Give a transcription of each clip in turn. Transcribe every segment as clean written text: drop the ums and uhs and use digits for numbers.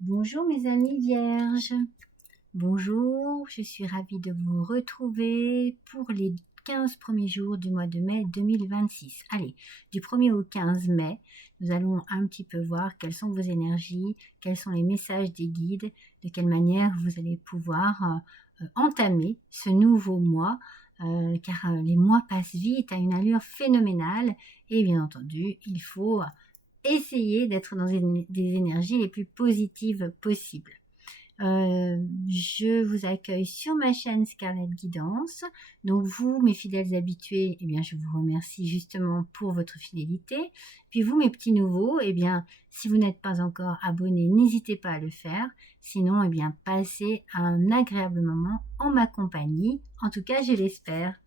Bonjour mes amis vierges, bonjour, je suis ravie de vous retrouver pour les 15 premiers jours du mois de mai 2026. Allez, du 1er au 15 mai, nous allons un petit peu voir quelles sont vos énergies, quels sont les messages des guides, de quelle manière vous allez pouvoir entamer ce nouveau mois, car les mois passent vite à une allure phénoménale et bien entendu, il faut essayer d'être dans des énergies les plus positives possibles. Je vous accueille sur ma chaîne Scarlett Guidance. Donc vous, mes fidèles habitués, eh bien, je vous remercie justement pour votre fidélité. Puis vous, mes petits nouveaux, eh bien, si vous n'êtes pas encore abonnés, n'hésitez pas à le faire. Sinon, eh bien, passez un agréable moment en ma compagnie. En tout cas, je l'espère.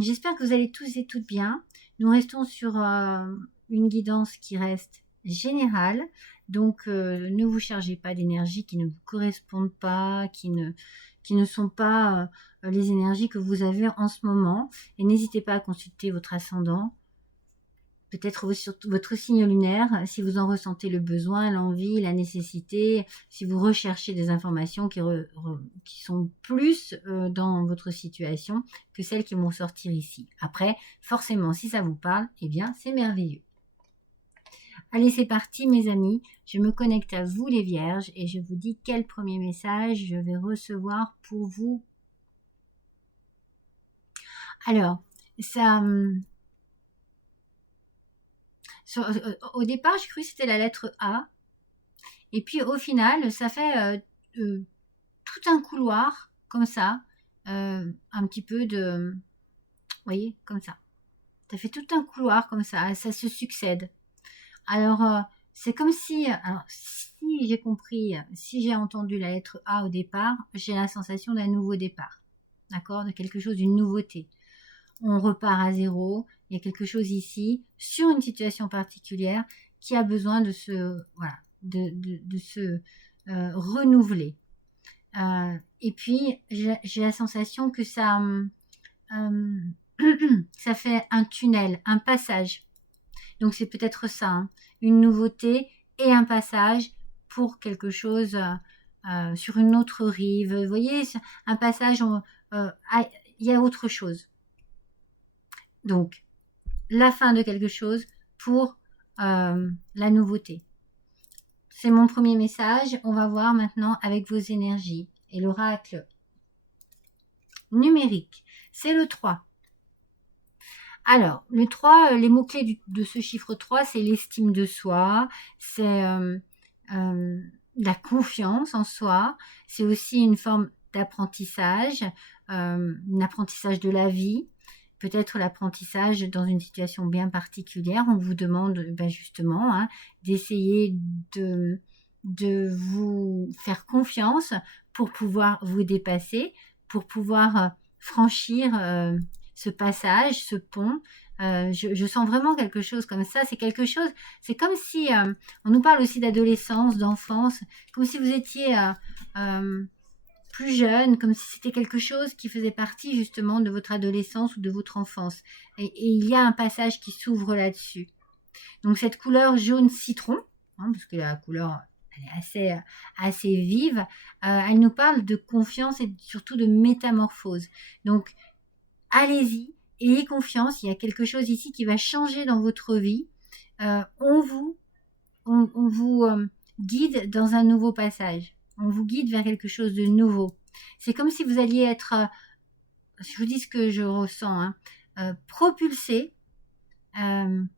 J'espère que vous allez tous et toutes bien. Nous restons sur une guidance qui reste générale. Donc, ne vous chargez pas d'énergies qui ne vous correspondent pas, qui ne sont pas les énergies que vous avez en ce moment. Et n'hésitez pas à consulter votre ascendant, peut-être votre signe lunaire, si vous en ressentez le besoin, l'envie, la nécessité, si vous recherchez des informations qui sont plus dans votre situation que celles qui vont sortir ici. Après, forcément, si ça vous parle, eh bien, c'est merveilleux. Allez, c'est parti mes amis, je me connecte à vous les vierges et je vous dis quel premier message je vais recevoir pour vous. Alors, ça... au départ, j'ai cru que c'était la lettre A. Et puis au final, ça fait tout un couloir comme ça, un petit peu de... Vous voyez, comme ça. Ça fait tout un couloir comme ça se succède. Alors, c'est comme si... Alors, si j'ai compris, si j'ai entendu la lettre A au départ, j'ai la sensation d'un nouveau départ. D'accord? De quelque chose, d'une nouveauté. On repart à zéro. Il y a quelque chose ici, sur une situation particulière, qui a besoin de se... Voilà, de se renouveler. Et puis, j'ai la sensation que ça, ça fait un tunnel, un passage. Donc, c'est peut-être ça, hein, une nouveauté et un passage pour quelque chose sur une autre rive. Vous voyez, un passage, il y a autre chose. Donc, la fin de quelque chose pour la nouveauté. C'est mon premier message. On va voir maintenant avec vos énergies. Et l'oracle numérique, c'est le 3. Alors, le 3, les mots-clés de ce chiffre 3, c'est l'estime de soi, c'est la confiance en soi, c'est aussi une forme d'apprentissage, un apprentissage de la vie, peut-être l'apprentissage dans une situation bien particulière. On vous demande justement d'essayer de vous faire confiance pour pouvoir vous dépasser, pour pouvoir franchir ce passage, ce pont. Je sens vraiment quelque chose comme ça. C'est quelque chose, c'est comme si, on nous parle aussi d'adolescence, d'enfance, comme si vous étiez plus jeune, comme si c'était quelque chose qui faisait partie justement de votre adolescence ou de votre enfance. Et il y a un passage qui s'ouvre là-dessus. Donc cette couleur jaune citron, parce que la couleur elle est assez vive, elle nous parle de confiance et surtout de métamorphose. Donc allez-y, ayez confiance, il y a quelque chose ici qui va changer dans votre vie. On vous guide dans un nouveau passage. On vous guide vers quelque chose de nouveau. C'est comme si vous alliez être, je vous dis ce que je ressens, propulsé. Je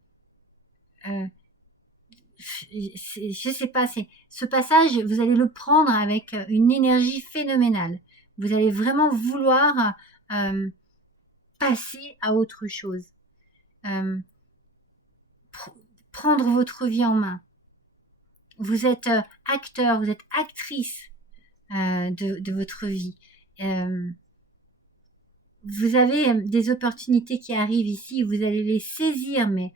sais pas, c'est ce passage, vous allez le prendre avec une énergie phénoménale. Vous allez vraiment vouloir passer à autre chose. Prendre votre vie en main. Vous êtes acteur, vous êtes actrice de votre vie. Vous avez des opportunités qui arrivent ici, vous allez les saisir, mais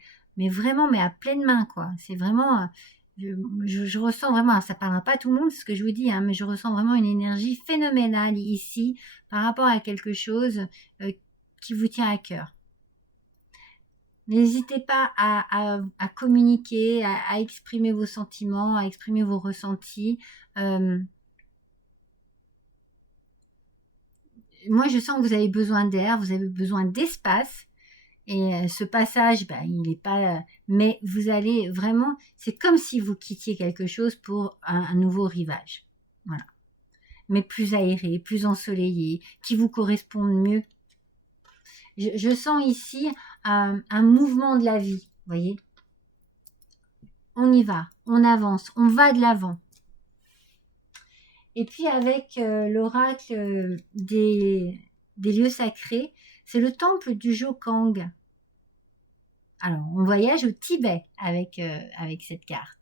vraiment, mais à pleine main, quoi. C'est vraiment, je ressens vraiment, ça parlera pas à tout le monde, c'est ce que je vous dis, mais je ressens vraiment une énergie phénoménale ici par rapport à quelque chose qui vous tient à cœur. N'hésitez pas à communiquer, à exprimer vos sentiments, à exprimer vos ressentis. Moi, je sens que vous avez besoin d'air, vous avez besoin d'espace. Et ce passage, ben, il n'est pas... mais vous allez vraiment... C'est comme si vous quittiez quelque chose pour un nouveau rivage. Voilà. Mais plus aéré, plus ensoleillé, qui vous corresponde mieux. Je sens ici un mouvement de la vie, vous voyez. On y va, on avance, on va de l'avant. Et puis avec l'oracle des lieux sacrés, c'est le temple du Jokang. Alors, on voyage au Tibet avec cette carte.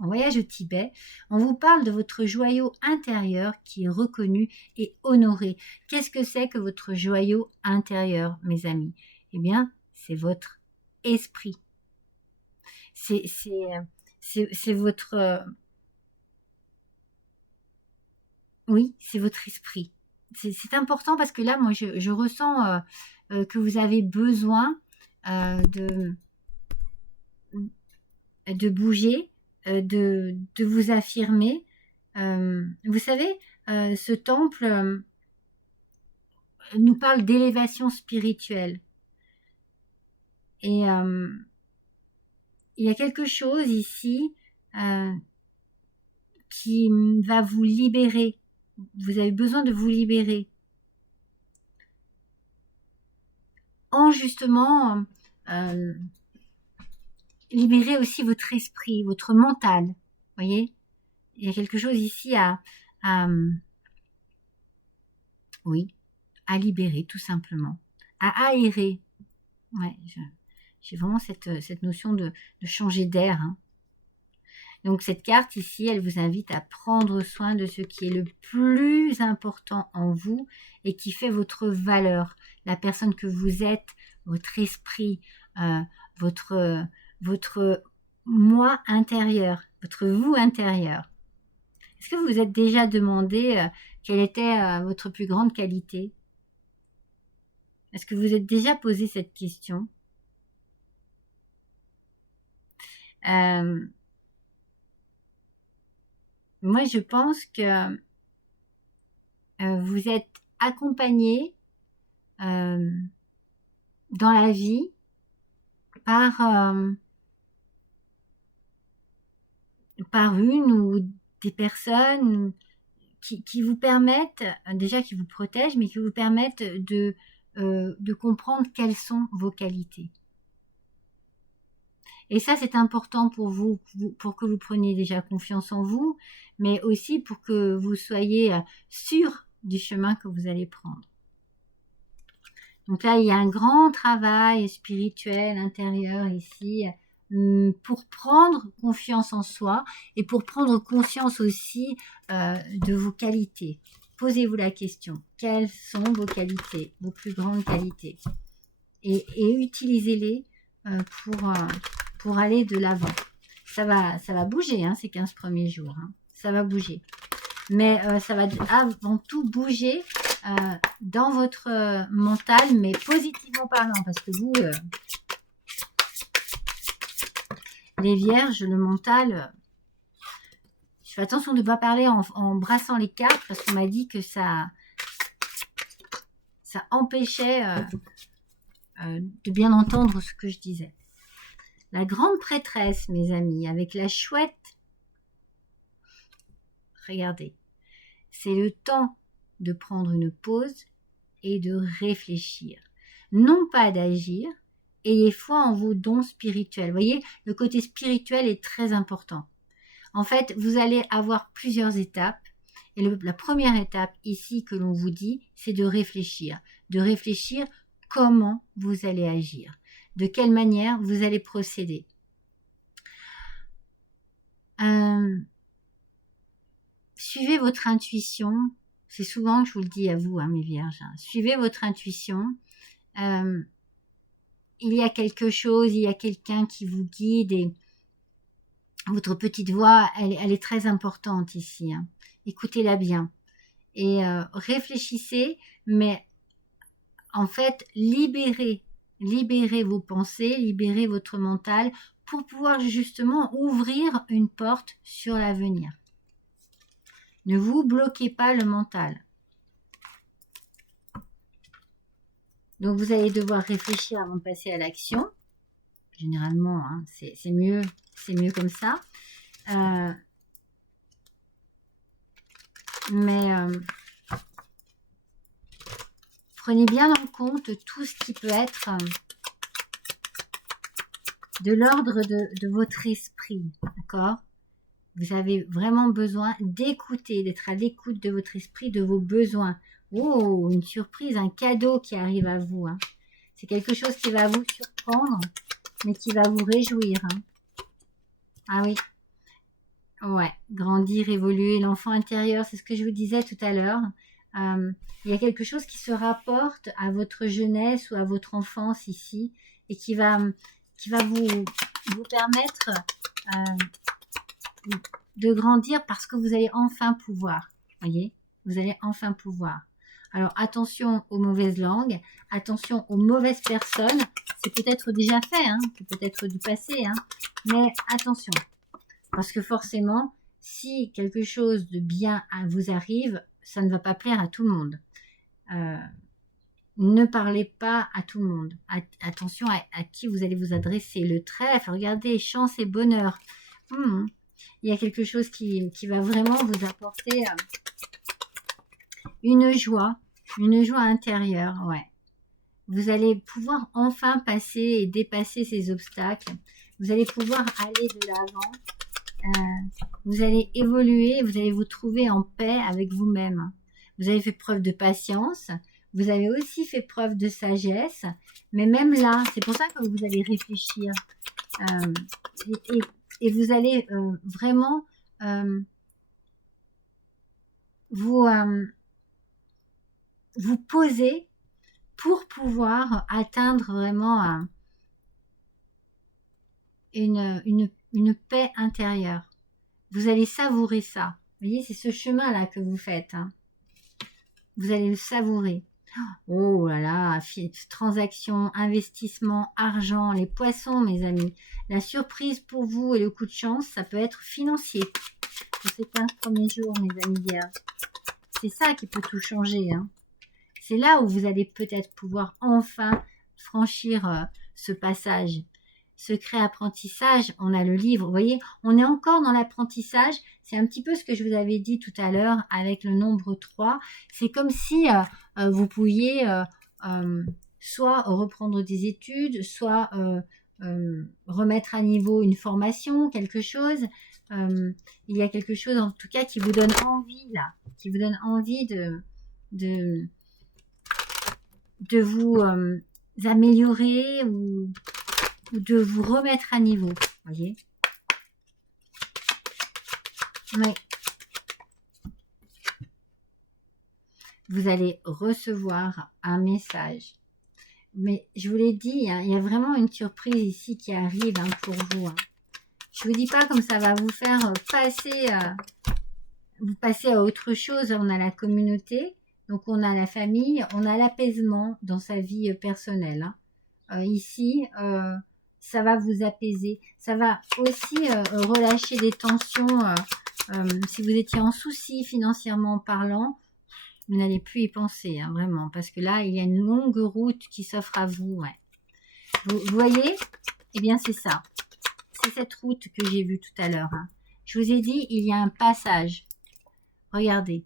On voyage au Tibet, on vous parle de votre joyau intérieur qui est reconnu et honoré. Qu'est-ce que c'est que votre joyau intérieur, mes amis? Eh bien, c'est votre esprit. C'est votre... oui, c'est votre esprit. C'est important parce que là, moi, je ressens que vous avez besoin de bouger, de vous affirmer. Vous savez, ce temple nous parle d'élévation spirituelle. Et il y a quelque chose ici qui va vous libérer. Vous avez besoin de vous libérer. En justement libérer aussi votre esprit, votre mental. Voyez, il y a quelque chose ici oui, à libérer tout simplement, à aérer. Ouais, j'ai vraiment cette notion de changer d'air. Hein. Donc cette carte ici, elle vous invite à prendre soin de ce qui est le plus important en vous et qui fait votre valeur, la personne que vous êtes, votre esprit, votre moi intérieur, votre vous intérieur. Est-ce que vous vous êtes déjà demandé quelle était votre plus grande qualité? Est-ce que vous vous êtes déjà posé cette question? Moi, je pense que vous êtes accompagné dans la vie par une ou des personnes qui vous permettent, déjà qui vous protègent, mais qui vous permettent de comprendre quelles sont vos qualités. Et ça, c'est important pour vous, pour que vous preniez déjà confiance en vous, mais aussi pour que vous soyez sûr du chemin que vous allez prendre. Donc là, il y a un grand travail spirituel intérieur ici pour prendre confiance en soi et pour prendre conscience aussi de vos qualités. Posez-vous la question, quelles sont vos qualités, vos plus grandes qualités? Et utilisez-les pour aller de l'avant. Ça va bouger ces 15 premiers jours. Hein. Ça va bouger. Mais ça va avant tout bouger dans votre mental, mais positivement parlant. Parce que vous, les vierges, le mental... je fais attention de ne pas parler en brassant les cartes, parce qu'on m'a dit que ça empêchait de bien entendre ce que je disais. La grande prêtresse, mes amis, avec la chouette. Regardez, c'est le temps de prendre une pause et de réfléchir. Non pas d'agir, ayez foi en vos dons spirituels. Vous voyez, le côté spirituel est très important. En fait, vous allez avoir plusieurs étapes. Et la première étape ici que l'on vous dit, c'est de réfléchir. De réfléchir comment vous allez agir. De quelle manière vous allez procéder. Suivez votre intuition. C'est souvent que je vous le dis à vous, mes vierges. Suivez votre intuition. Il y a quelque chose, il y a quelqu'un qui vous guide et votre petite voix, elle est très importante ici. Écoutez-la bien. Et réfléchissez, mais en fait, libérez libérez vos pensées, libérez votre mental pour pouvoir justement ouvrir une porte sur l'avenir. Ne vous bloquez pas le mental. Donc, vous allez devoir réfléchir avant de passer à l'action. Généralement, hein, c'est mieux comme ça. Mais prenez bien en compte tout ce qui peut être de l'ordre de votre esprit, d'accord? Vous avez vraiment besoin d'écouter, d'être à l'écoute de votre esprit, de vos besoins. Oh, une surprise, un cadeau qui arrive à vous. Hein. C'est quelque chose qui va vous surprendre, mais qui va vous réjouir. Hein. Ah oui. Ouais, grandir, évoluer, l'enfant intérieur, c'est ce que je vous disais tout à l'heure. Il y a quelque chose qui se rapporte à votre jeunesse ou à votre enfance ici et qui va vous permettre de grandir parce que vous allez enfin pouvoir. Voyez, vous allez enfin pouvoir. Alors attention aux mauvaises langues, attention aux mauvaises personnes. C'est peut-être déjà fait, hein, c'est peut-être du passé, hein, mais attention. Parce que forcément, si quelque chose de bien vous arrive, ça ne va pas plaire à tout le monde. Ne parlez pas à tout le monde. Attention à qui vous allez vous adresser. Le trèfle, regardez, chance et bonheur. Il y a quelque chose qui va vraiment vous apporter une joie intérieure. Ouais. Vous allez pouvoir enfin passer et dépasser ces obstacles. Vous allez pouvoir aller de l'avant. Vous allez évoluer, vous allez vous trouver en paix avec vous-même. Vous avez fait preuve de patience, vous avez aussi fait preuve de sagesse, mais même là, c'est pour ça que vous allez réfléchir et vous allez vraiment vous poser pour pouvoir atteindre vraiment une paix intérieure. Vous allez savourer ça. Vous voyez, c'est ce chemin-là que vous faites. Hein. Vous allez le savourer. Oh là là, transaction, investissement, argent, les poissons, mes amis. La surprise pour vous et le coup de chance, ça peut être financier. Pour ces 15 premiers jours, mes amis vierges. C'est ça qui peut tout changer. Hein. C'est là où vous allez peut-être pouvoir enfin franchir ce passage. Secret apprentissage, on a le livre, vous voyez, on est encore dans l'apprentissage, c'est un petit peu ce que je vous avais dit tout à l'heure avec le nombre 3, c'est comme si vous pouviez soit reprendre des études, soit remettre à niveau une formation, quelque chose, il y a quelque chose en tout cas qui vous donne envie là, qui vous donne envie de vous améliorer ou de vous remettre à niveau, voyez. Mais vous allez recevoir un message. Mais je vous l'ai dit, hein, il y a vraiment une surprise ici qui arrive hein, pour vous. Hein. Je vous dis pas comme ça va vous faire passer, vous passez à autre chose. On a la communauté, donc on a la famille, on a l'apaisement dans sa vie personnelle. Hein. Ici, ça va vous apaiser. Ça va aussi relâcher des tensions. Si vous étiez en souci financièrement parlant, vous n'allez plus y penser, hein, vraiment. Parce que là, il y a une longue route qui s'offre à vous. Ouais. Vous voyez? Eh bien, c'est ça. C'est cette route que j'ai vue tout à l'heure. Hein. Je vous ai dit, il y a un passage. Regardez.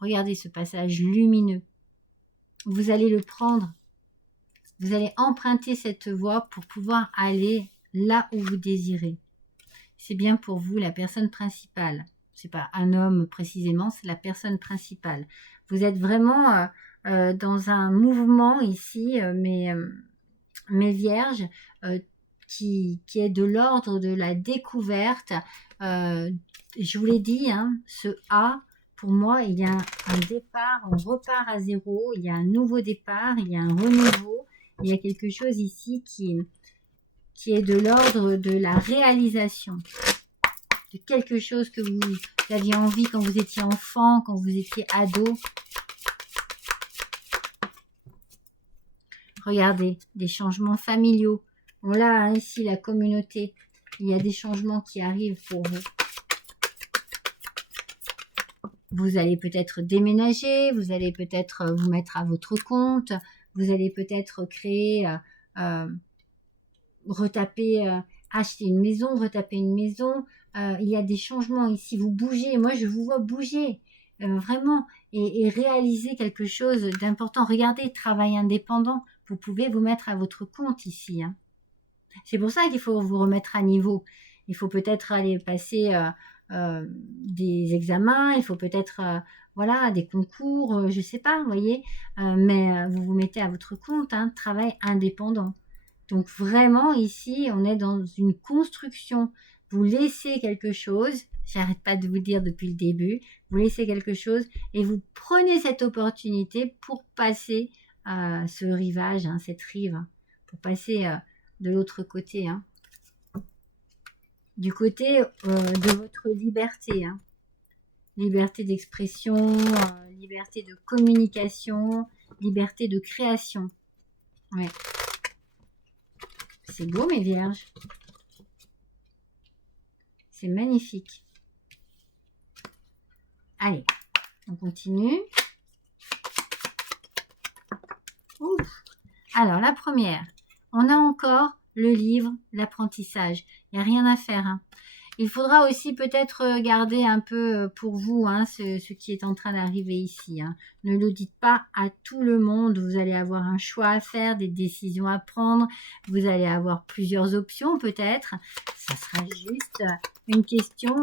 Regardez ce passage lumineux. Vous allez le prendre. Vous allez emprunter cette voie pour pouvoir aller là où vous désirez. C'est bien pour vous la personne principale. C'est pas un homme précisément, c'est la personne principale. Vous êtes vraiment dans un mouvement ici, mes vierges, qui est de l'ordre de la découverte. Je vous l'ai dit, hein, ce A, pour moi, il y a un départ, on repart à zéro, il y a un nouveau départ, il y a un renouveau. Il y a quelque chose ici qui est de l'ordre de la réalisation de quelque chose que vous aviez envie quand vous étiez enfant, quand vous étiez ado. Regardez, des changements familiaux. On l'a hein, ici, la communauté. Il y a des changements qui arrivent pour vous. Vous allez peut-être déménager, vous allez peut-être vous mettre à votre compte, vous allez peut-être créer, acheter une maison, retaper une maison. Il y a des changements ici, vous bougez. Moi, je vous vois bouger, vraiment, et réaliser quelque chose d'important. Regardez, travail indépendant, vous pouvez vous mettre à votre compte ici. Hein. C'est pour ça qu'il faut vous remettre à niveau. Il faut peut-être aller passer des examens, il faut peut-être voilà, des concours, je ne sais pas, vous voyez, mais vous vous mettez à votre compte, hein, travail indépendant. Donc vraiment ici, on est dans une construction. Vous laissez quelque chose, j'arrête pas de vous le dire depuis le début, vous laissez quelque chose et vous prenez cette opportunité pour passer ce rivage, hein, cette rive, hein, pour passer de l'autre côté, hein. Du côté de votre liberté, hein. Liberté d'expression, liberté de communication, liberté de création. Ouais. C'est beau mes vierges. C'est magnifique. Allez, on continue. Ouf. Alors la première, on a encore le livre, l'apprentissage. Il n'y a rien à faire. Hein. Il faudra aussi peut-être garder un peu pour vous hein, ce qui est en train d'arriver ici. Hein. Ne le dites pas à tout le monde. Vous allez avoir un choix à faire, des décisions à prendre. Vous allez avoir plusieurs options peut-être. Ça sera juste une question.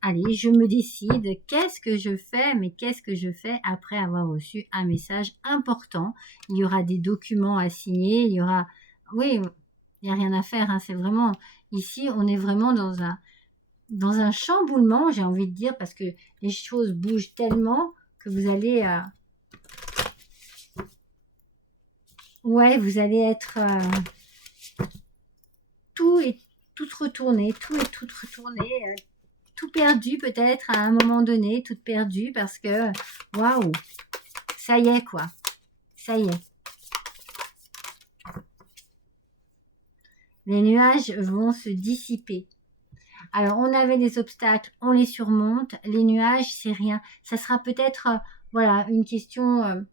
Allez, je me décide. Qu'est-ce que je fais? Mais qu'est-ce que je fais après avoir reçu un message important? Il y aura des documents à signer. Il y aura... Oui, il n'y a rien à faire. Hein. C'est vraiment... Ici, on est vraiment dans un chamboulement, j'ai envie de dire, parce que les choses bougent tellement que vous allez... ouais, vous allez être... tout et tout retourné, tout perdu peut-être à un moment donné, tout perdu parce que, waouh, ça y est quoi, ça y est. Les nuages vont se dissiper. Alors, on avait des obstacles, on les surmonte. Les nuages, c'est rien. Ça sera peut-être, voilà, une question,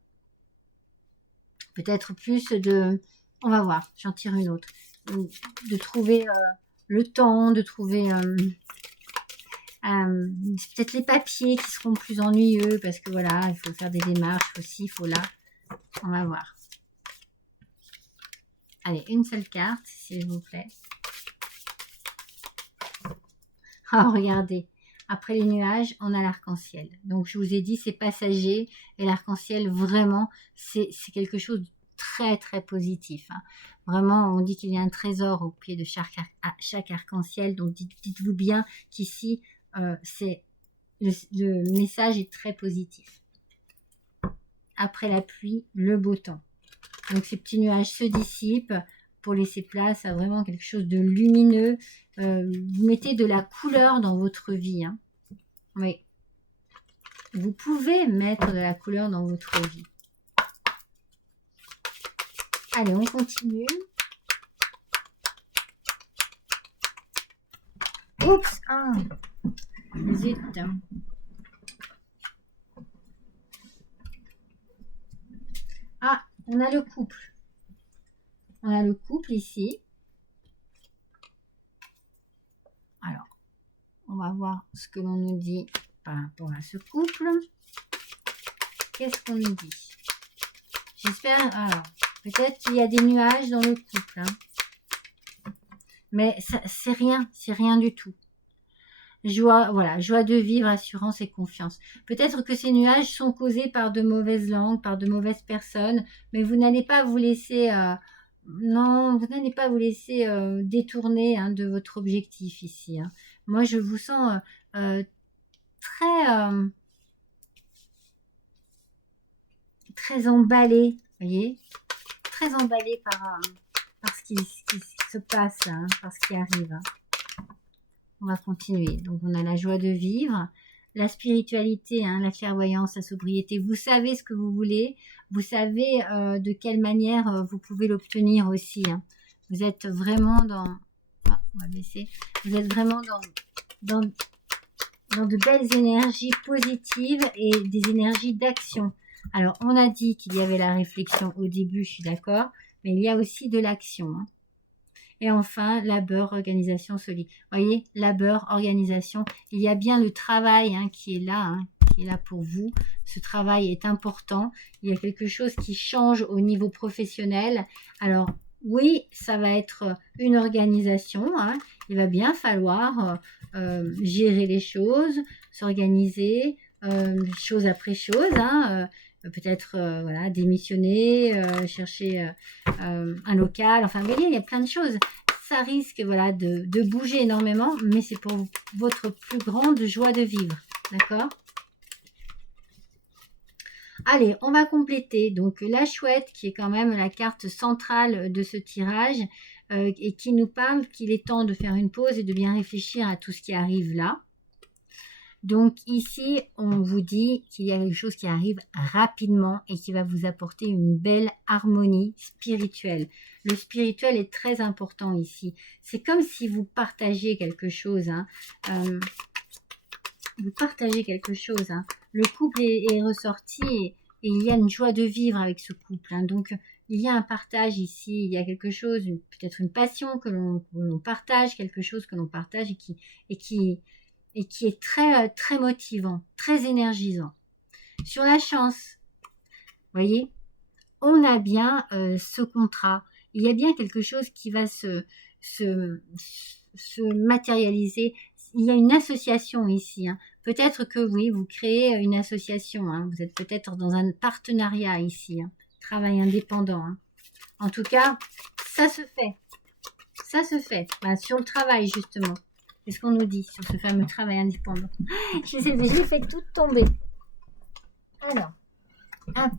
peut-être plus de... On va voir, j'en tire une autre. De trouver le temps, de trouver peut-être les papiers qui seront plus ennuyeux parce que voilà, il faut faire des démarches aussi, il faut là. On va voir. Allez, une seule carte, s'il vous plaît. Oh, regardez. Après les nuages, on a l'arc-en-ciel. Donc, je vous ai dit, c'est passager. Et l'arc-en-ciel, vraiment, c'est quelque chose de très, très positif. Hein. Vraiment, on dit qu'il y a un trésor au pied de chaque arc-en-ciel. Donc, dites-vous bien qu'ici, le message est très positif. Après la pluie, le beau temps. Donc, ces petits nuages se dissipent pour laisser place à vraiment quelque chose de lumineux. Vous mettez de la couleur dans votre vie. Hein. Oui. Vous pouvez mettre de la couleur dans votre vie. Allez, on continue. Oups, ah, zut. Ah, on a le couple. On a le couple ici. Alors, on va voir ce que l'on nous dit par rapport à ce couple. Qu'est-ce qu'on nous dit? J'espère... Alors, peut-être qu'il y a des nuages dans le couple. Hein. Mais c'est rien du tout. Joie, voilà, joie de vivre, assurance et confiance. Peut-être que ces nuages sont causés par de mauvaises langues, par de mauvaises personnes, mais vous n'allez pas vous laisser... non, vous n'allez pas vous laisser détourner hein, de votre objectif ici. Hein. Moi, je vous sens très emballé, vous voyez, très emballé par ce qui se passe, hein, par ce qui arrive. Hein. On va continuer. Donc, on a la joie de vivre. la spiritualité, hein, la clairvoyance, la sobriété. Vous savez ce que vous voulez, vous savez de quelle manière vous pouvez l'obtenir aussi. Hein. Vous êtes vraiment dans... Ah, on va baisser. Vous êtes vraiment dans de belles énergies positives et des énergies d'action. Alors, on a dit qu'il y avait la réflexion au début, je suis d'accord, mais il y a aussi de l'action. Hein. Et enfin, labeur, organisation solide. Vous voyez, labeur, organisation. Il y a bien le travail hein, qui est là pour vous. Ce travail est important. Il y a quelque chose qui change au niveau professionnel. Alors, oui, ça va être une organisation. Hein. Il va bien falloir gérer les choses, s'organiser, chose après chose. Hein, peut-être voilà, démissionner, chercher un local, enfin vous voyez, il y a plein de choses. Ça risque voilà, de bouger énormément, mais c'est pour votre plus grande joie de vivre. D'accord? Allez, on va compléter. Donc la chouette, qui est quand même la carte centrale de ce tirage, et qui nous parle qu'il est temps de faire une pause et de bien réfléchir à tout ce qui arrive là. Donc ici, on vous dit qu'il y a quelque chose qui arrive rapidement et qui va vous apporter une belle harmonie spirituelle. Le spirituel est très important ici. C'est comme si vous partagiez quelque chose. Hein. Vous partagez quelque chose. Hein. Le couple est ressorti et il y a une joie de vivre avec ce couple. Hein. Donc il y a un partage ici. Il y a quelque chose, peut-être une passion que l'on partage, quelque chose que l'on partage et qui est très, très motivant, très énergisant. Sur la chance, vous voyez, on a bien ce contrat. Il y a bien quelque chose qui va se matérialiser. Il y a une association ici. Hein. Peut-être que oui, vous créez une association. Hein. Vous êtes peut-être dans un partenariat ici. Hein. Travail indépendant. Hein. En tout cas, ça se fait. Ça se fait. Bah, sur le travail, justement. Qu'est-ce qu'on nous dit sur ce fameux travail indépendant? Je l'ai fait tout tomber. Alors, hop.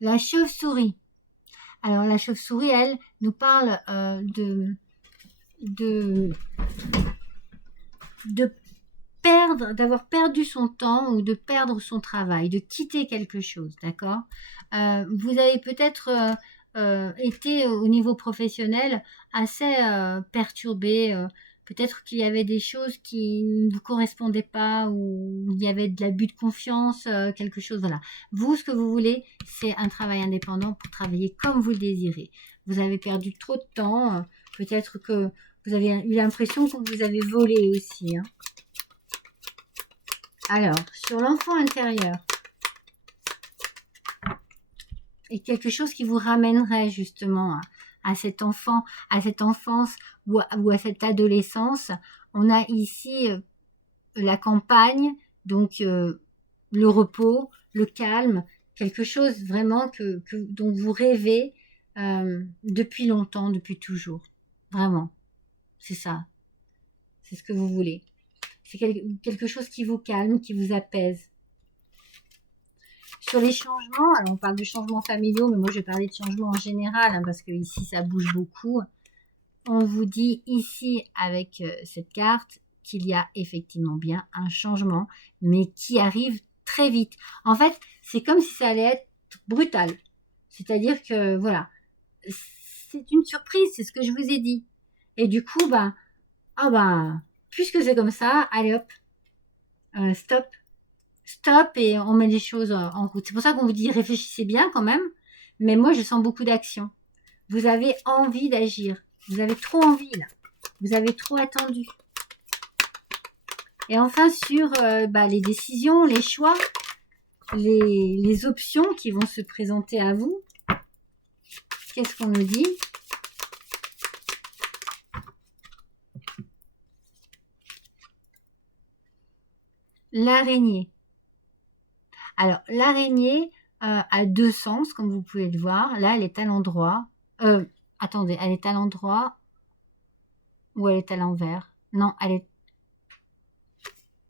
La chauve-souris. Alors, la chauve-souris, elle, nous parle d'avoir perdu son temps ou de perdre son travail, de quitter quelque chose, d'accord? Vous avez peut-être été au niveau professionnel assez perturbé. Peut-être qu'il y avait des choses qui ne vous correspondaient pas ou il y avait de l'abus de confiance, quelque chose, voilà. Vous, ce que vous voulez, c'est un travail indépendant pour travailler comme vous le désirez. Vous avez perdu trop de temps, peut-être que vous avez eu l'impression que vous avez volé aussi. Hein. Alors, sur l'enfant intérieur, et quelque chose qui vous ramènerait justement à cet enfant, à cette enfance ou à cette adolescence, on a ici la campagne, donc le repos, le calme, quelque chose vraiment dont vous rêvez depuis longtemps, depuis toujours. Vraiment, c'est ça. C'est ce que vous voulez. C'est quelque chose qui vous calme, qui vous apaise. Sur les changements, alors on parle de changements familiaux, mais moi je vais parler de changements en général, hein, parce que ici ça bouge beaucoup. On vous dit ici avec cette carte qu'il y a effectivement bien un changement, mais qui arrive très vite. En fait, c'est comme si ça allait être brutal. C'est-à-dire que, voilà, c'est une surprise, c'est ce que je vous ai dit. Et du coup, puisque c'est comme ça, allez hop, stop. Stop et on met les choses en route. C'est pour ça qu'on vous dit réfléchissez bien quand même. Mais moi, je sens beaucoup d'action. Vous avez envie d'agir. Vous avez trop envie là. Vous avez trop attendu. Et enfin, sur les décisions, les choix, les options qui vont se présenter à vous. Qu'est-ce qu'on nous dit ? L'araignée. Alors, l'araignée a deux sens, comme vous pouvez le voir. Là, elle est à l'endroit. Attendez, elle est à l'endroit ou elle est à l'envers? Non, elle est...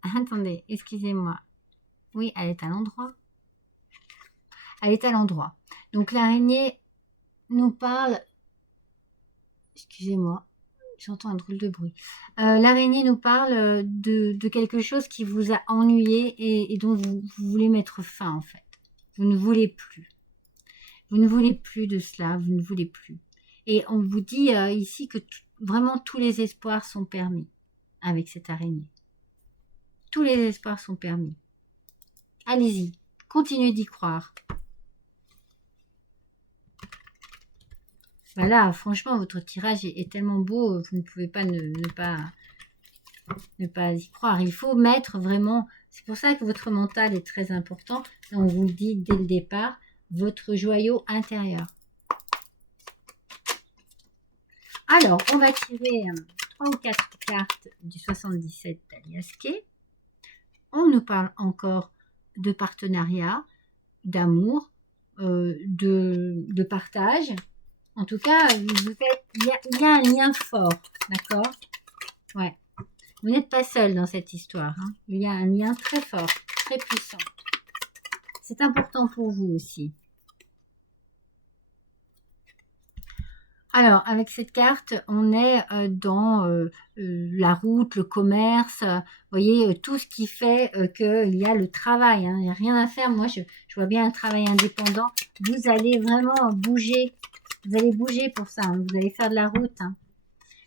Attendez, excusez-moi. Oui, elle est à l'endroit. Elle est à l'endroit. Donc, l'araignée nous parle... Excusez-moi. j'entends un drôle de bruit. L'araignée nous parle de quelque chose qui vous a ennuyé et dont vous voulez mettre fin en fait. Vous ne voulez plus. Vous ne voulez plus de cela, vous ne voulez plus. Et on vous dit ici que vraiment tous les espoirs sont permis avec cette araignée. Tous les espoirs sont permis. Allez-y, continuez d'y croire. Voilà, franchement, votre tirage est tellement beau, vous ne pouvez pas ne pas y croire. Il faut mettre vraiment, c'est pour ça que votre mental est très important. On vous le dit dès le départ, votre joyau intérieur. Alors, on va tirer 3 ou 4 cartes du 77 d'Aliasquet. On nous parle encore de partenariat, d'amour, de partage. En tout cas, il y a un lien fort, d'accord? Ouais. Vous n'êtes pas seul dans cette histoire. Hein. Il y a un lien très fort, très puissant. C'est important pour vous aussi. Alors, avec cette carte, on est dans la route, le commerce, vous voyez, tout ce qui fait qu'il y a le travail. Hein. Il n'y a rien à faire. Moi, je vois bien un travail indépendant. Vous allez vraiment bouger. Vous allez bouger pour ça. Hein. Vous allez faire de la route. Hein.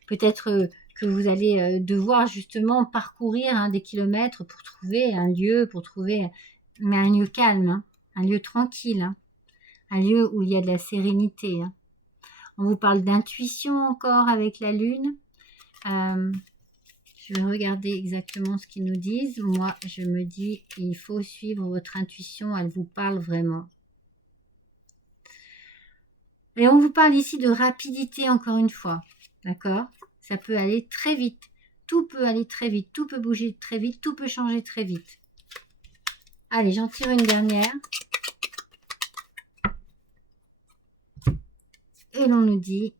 Peut-être que vous allez devoir justement parcourir des kilomètres pour trouver un lieu, mais un lieu calme, hein, un lieu tranquille, hein, un lieu où il y a de la sérénité. Hein. On vous parle d'intuition encore avec la lune. Je vais regarder exactement ce qu'ils nous disent. Moi, je me dis, il faut suivre votre intuition, elle vous parle vraiment. Et on vous parle ici de rapidité encore une fois, d'accord ? Ça peut aller très vite. Tout peut aller très vite. Tout peut bouger très vite. Tout peut changer très vite. Allez, j'en tire une dernière. Et l'on nous dit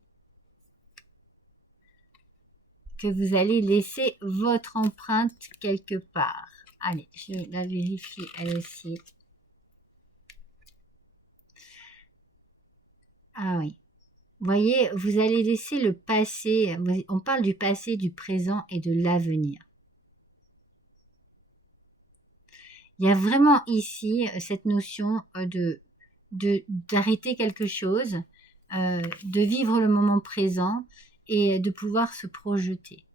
que vous allez laisser votre empreinte quelque part. Allez, je la vérifie elle aussi. Ah oui. Vous voyez, vous allez laisser le passé, on parle du passé, du présent et de l'avenir. Il y a vraiment ici cette notion d'arrêter quelque chose, de vivre le moment présent et de pouvoir se projeter.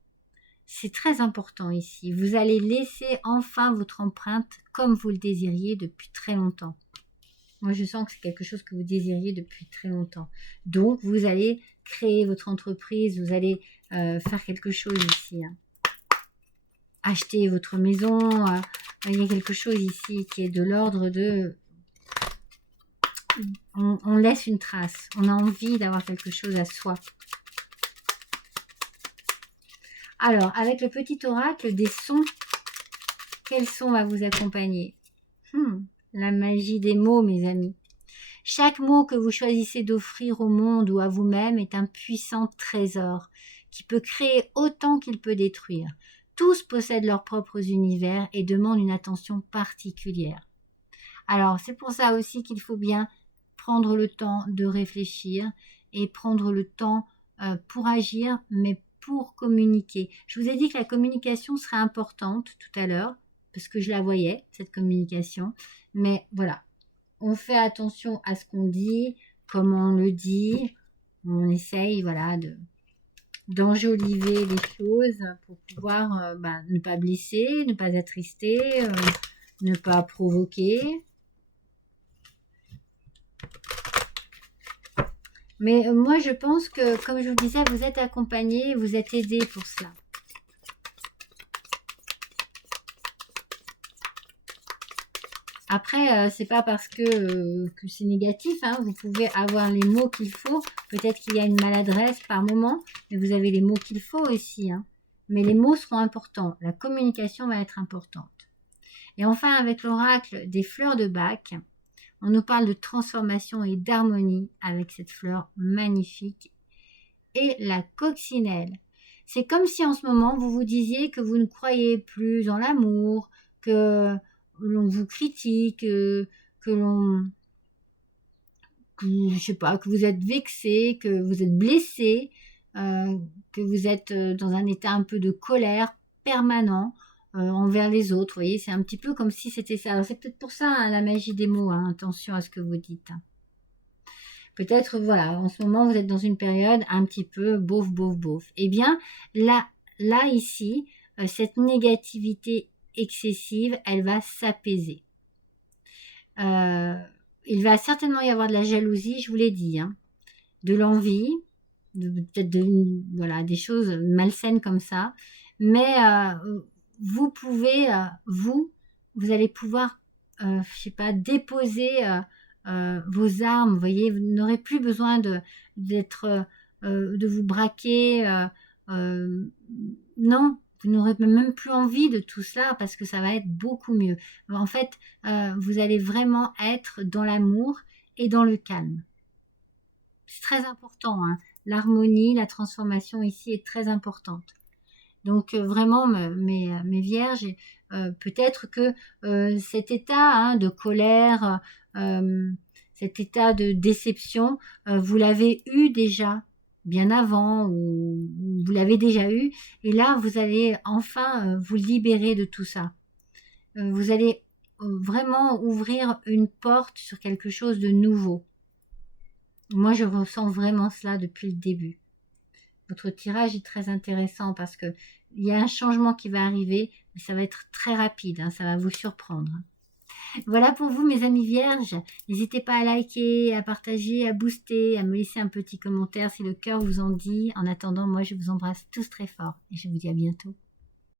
C'est très important ici. Vous allez laisser enfin votre empreinte comme vous le désiriez depuis très longtemps. Moi, je sens que c'est quelque chose que vous désiriez depuis très longtemps. Donc, vous allez créer votre entreprise, vous allez faire quelque chose ici. Hein. Acheter votre maison. Il y a quelque chose ici qui est de l'ordre de... On laisse une trace. On a envie d'avoir quelque chose à soi. Alors, avec le petit oracle des sons, quel son va vous accompagner? La magie des mots, mes amis. Chaque mot que vous choisissez d'offrir au monde ou à vous-même est un puissant trésor qui peut créer autant qu'il peut détruire. Tous possèdent leurs propres univers et demandent une attention particulière. Alors, c'est pour ça aussi qu'il faut bien prendre le temps de réfléchir et prendre le temps pour agir, mais pour communiquer. Je vous ai dit que la communication serait importante tout à l'heure, parce que je la voyais, cette communication. Mais voilà, on fait attention à ce qu'on dit, comment on le dit. On essaye, voilà, d'enjoliver les choses pour pouvoir ne pas blesser, ne pas attrister, ne pas provoquer. Mais moi, je pense que, comme je vous disais, vous êtes accompagné, vous êtes aidé pour cela. Après, c'est pas parce que c'est négatif, hein, vous pouvez avoir les mots qu'il faut. Peut-être qu'il y a une maladresse par moment, mais vous avez les mots qu'il faut aussi. Hein. Mais les mots seront importants. La communication va être importante. Et enfin, avec l'oracle des fleurs de Bach, on nous parle de transformation et d'harmonie avec cette fleur magnifique. Et la coccinelle. C'est comme si en ce moment, vous vous disiez que vous ne croyez plus en l'amour, que l'on vous critique, que je sais pas, que vous êtes vexé, que vous êtes blessé, que vous êtes dans un état un peu de colère permanent envers les autres. Vous voyez, c'est un petit peu comme si c'était ça. Alors c'est peut-être pour ça hein, la magie des mots. Hein, attention à ce que vous dites. Peut-être, voilà, en ce moment, vous êtes dans une période un petit peu bof, bof, bof. Eh bien, là ici, cette négativité excessive, elle va s'apaiser. Il va certainement y avoir de la jalousie, je vous l'ai dit, hein, de l'envie, peut-être voilà, des choses malsaines comme ça. Mais vous pouvez, vous allez pouvoir, je sais pas, déposer vos armes. Vous voyez, vous n'aurez plus besoin de vous braquer. Non, vous n'aurez même plus envie de tout cela parce que ça va être beaucoup mieux. En fait, vous allez vraiment être dans l'amour et dans le calme. C'est très important, hein. L'harmonie, la transformation ici est très importante. Donc vraiment, mes vierges, peut-être que cet état hein, de colère, cet état de déception, vous l'avez eu déjà bien avant ou vous l'avez déjà eu. Et là, vous allez enfin vous libérer de tout ça. Vous allez vraiment ouvrir une porte sur quelque chose de nouveau. Moi, je ressens vraiment cela depuis le début. Votre tirage est très intéressant parce que il y a un changement qui va arriver, mais ça va être très rapide, hein, ça va vous surprendre. Voilà pour vous, mes amis vierges. N'hésitez pas à liker, à partager, à booster, à me laisser un petit commentaire si le cœur vous en dit. En attendant, moi, je vous embrasse tous très fort et je vous dis à bientôt.